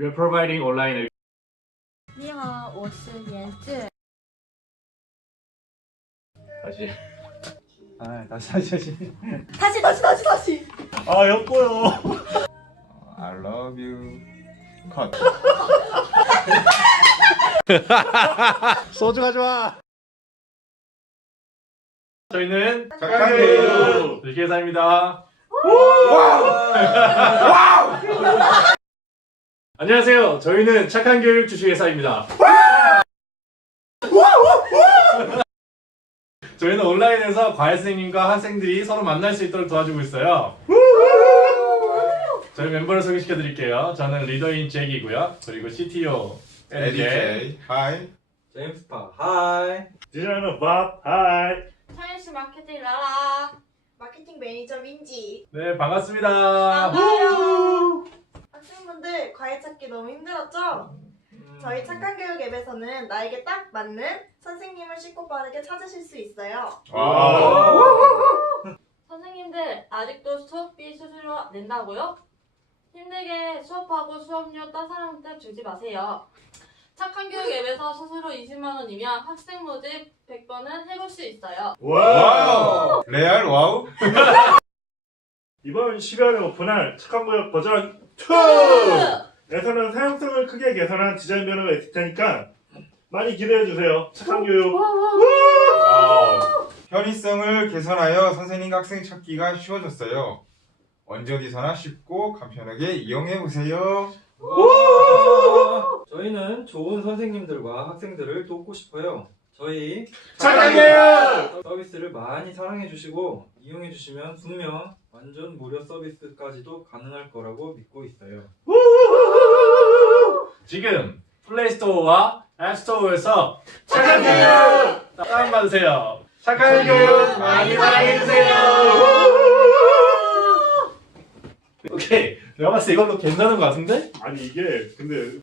We are providing online 你好，我是严志。 다시 아 다시 다시 다시 다시 다시 다시 다시. 아 였고요 I love you. 컷. 소주 가져와 저희는 착한 교육. 유기회사입니다. 안녕하세요. 저희는 착한 교육 주식회사입니다. 저희는 온라인에서 과외 선생님과 학생들이 서로 만날 수 있도록 도와주고 있어요. 저희 멤버를 소개시켜 드릴게요. 저는 리더인 잭이고요. 그리고 CTO LJ. LJ. 하이. 제임스파 하이 디자이너 밥 하이 차이시 마케팅 라라. 마케팅 매니저 민지. 네, 반갑습니다. 찾기 너무 힘들었죠? 저희 착한 교육 앱에서는 나에게 딱 맞는 선생님을 쉽고 빠르게 찾으실 수 있어요. 와. 선생님들 아직도 수업비 수수료 낸다고요? 힘들게 수업하고 수업료 딴 사람한테 주지 마세요. 착한 교육 앱에서 수수료 20만 원이면 학생 모집 100번은 해볼 수 있어요. 와우. 레알 와우. 이번 12월에 오픈할 착한 구역 버전 2 에서는 사용성을 크게 개선한 디자인 변화가 있을 테니까 많이 기대해 주세요. 착한 교육. 편의성을 개선하여 선생님과 학생 찾기가 쉬워졌어요. 언제 어디서나 쉽고 간편하게 이용해 보세요. 저희는 좋은 선생님들과 학생들을 돕고 싶어요 저희 착한 교육. 서비스를 많이 사랑해 주시고 이용해 주시면 분명 완전 무료 서비스까지도 가능할 거라고 믿고 있어요 지금 플레이스토어와 앱스토어에서 착한 교육 다운받으세요. 착한 교육 많이 사랑해주세요. 오케이. 내가 봤을 때 이걸로 괜찮은 것 같은데? 아니 이게 근데